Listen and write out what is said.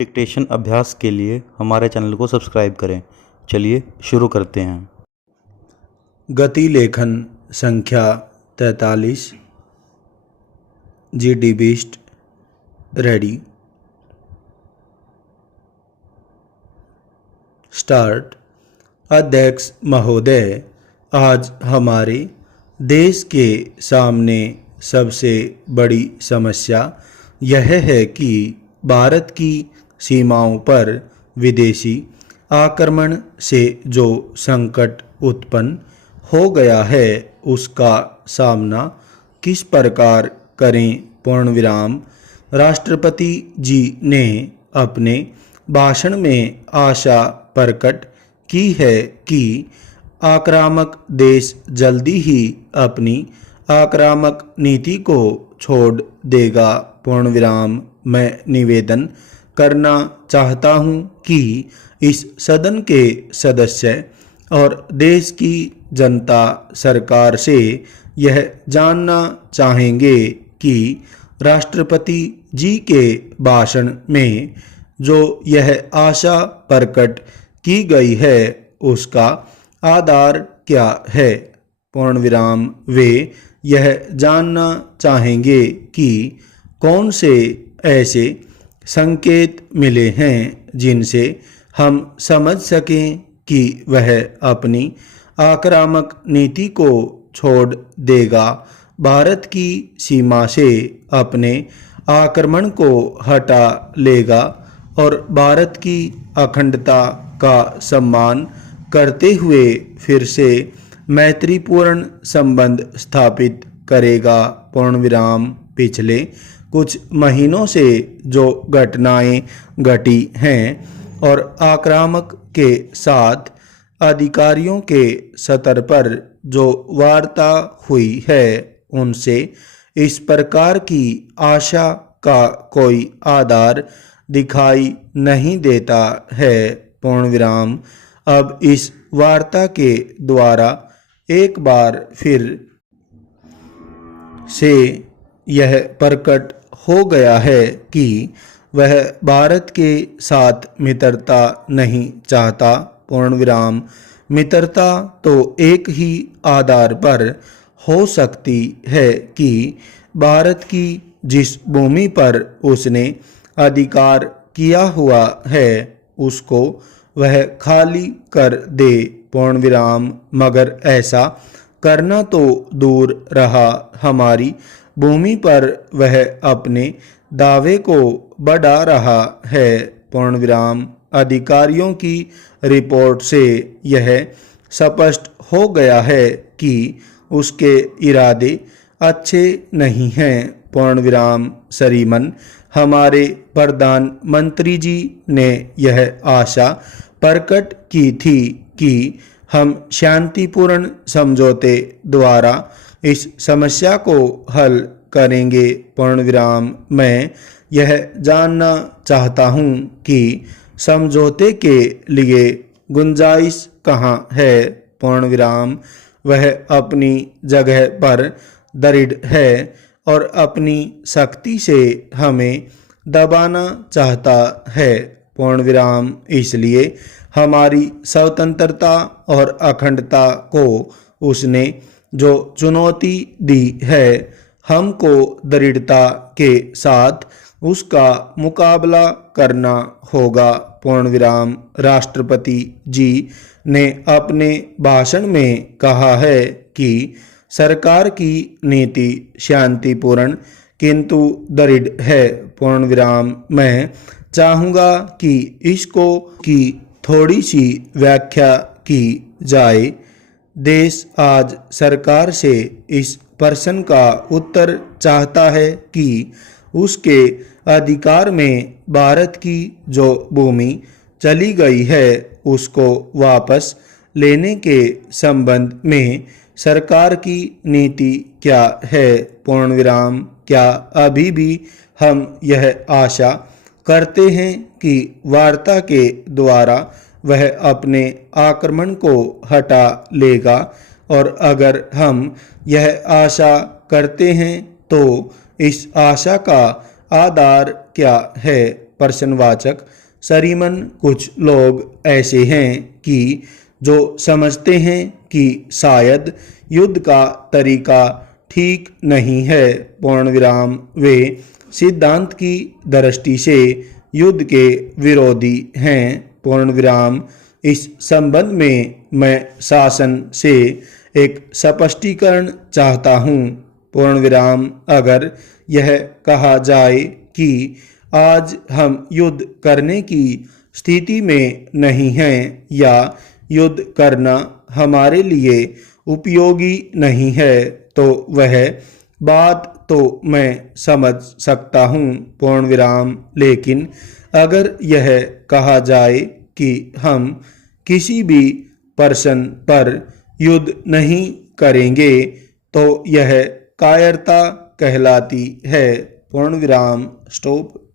Dictation अभ्यास के लिए हमारे चैनल को सब्सक्राइब करें। चलिए शुरू करते हैं। गति लेखन संख्या 43। GD beast ready. स्टार्ट। अध्यक्ष महोदय, आज हमारे देश के सामने सबसे बड़ी समस्या यह है कि भारत की सीमाओं पर विदेशी आक्रमण से जो संकट उत्पन्न हो गया है उसका सामना किस प्रकार करें। पूर्णविराम। राष्ट्रपति जी ने अपने भाषण में आशा प्रकट की है कि आक्रामक देश जल्दी ही अपनी आक्रामक नीति को छोड़ देगा। पूर्णविराम। मैं निवेदन करना चाहता हूं कि इस सदन के सदस्य और देश की जनता सरकार से यह जानना चाहेंगे कि राष्ट्रपति जी के भाषण में जो यह आशा प्रकट की गई है उसका आधार क्या है। पूर्णविराम। वे यह जानना चाहेंगे कि कौन से ऐसे संकेत मिले हैं जिनसे हम समझ सकें कि वह अपनी आक्रामक नीति को छोड़ देगा, भारत की सीमा से अपने आक्रमण को हटा लेगा और भारत की अखंडता का सम्मान करते हुए फिर से मैत्रीपूर्ण संबंध स्थापित करेगा। पूर्णविराम। पिछले कुछ महीनों से जो घटनाएं घटी हैं और आक्रामक के साथ अधिकारियों के स्तर पर जो वार्ता हुई है उनसे इस प्रकार की आशा का कोई आधार दिखाई नहीं देता है। पूर्णविराम। अब इस वार्ता के द्वारा एक बार फिर से यह प्रकट हो गया है कि वह भारत के साथ मित्रता नहीं चाहता। पूर्णविराम। मित्रता तो एक ही आधार पर हो सकती है कि भारत की जिस भूमि पर उसने अधिकार किया हुआ है उसको वह खाली कर दे। पूर्णविराम। मगर ऐसा करना तो दूर रहा, हमारी भूमि पर वह अपने दावे को बढ़ा रहा है। पूर्णविराम। अधिकारियों की रिपोर्ट से यह स्पष्ट हो गया है कि उसके इरादे अच्छे नहीं हैं। पूर्णविराम। श्रीमान, हमारे प्रधानमंत्री जी ने यह आशा प्रकट की थी कि हम शांतिपूर्ण समझौते द्वारा इस समस्या को हल करेंगे। पूर्णविराम। मैं यह जानना चाहता हूं कि समझौते के लिए गुंजाइश कहां है। पूर्णविराम। वह अपनी जगह पर दृढ़ है और अपनी शक्ति से हमें दबाना चाहता है। पूर्णविराम। इसलिए हमारी स्वतंत्रता और अखंडता को उसने जो चुनौती दी है हमको दृढ़ता के साथ उसका मुकाबला करना होगा। पूर्णविराम। राष्ट्रपति जी ने अपने भाषण में कहा है कि सरकार की नीति शांतिपूर्ण किंतु दृढ़ है। पूर्णविराम। मैं चाहूँगा कि इसको की थोड़ी सी व्याख्या की जाए। देश आज सरकार से इस प्रश्न का उत्तर चाहता है कि उसके अधिकार में भारत की जो भूमि चली गई है उसको वापस लेने के संबंध में सरकार की नीति क्या है। पूर्णविराम। क्या अभी भी हम यह आशा करते हैं कि वार्ता के द्वारा वह अपने आक्रमण को हटा लेगा, और अगर हम यह आशा करते हैं तो इस आशा का आधार क्या है। प्रश्नवाचक। सरीमन कुछ लोग ऐसे हैं कि जो समझते हैं कि शायद युद्ध का तरीका ठीक नहीं है, पूर्ण विराम वे सिद्धांत की दृष्टि से युद्ध के विरोधी हैं, पूर्ण विराम। इस संबंध में मैं शासन से एक स्पष्टीकरण चाहता हूँ, पूर्ण विराम। अगर यह कहा जाए कि आज हम युद्ध करने की स्थिति में नहीं हैं या युद्ध करना हमारे लिए उपयोगी नहीं है, तो वह बात तो मैं समझ सकता हूँ, पूर्ण विराम। लेकिन अगर यह कहा जाए कि हम किसी भी प्रश्न पर युद्ध नहीं करेंगे, तो यह कायरता कहलाती है, पूर्ण विराम। स्टॉप।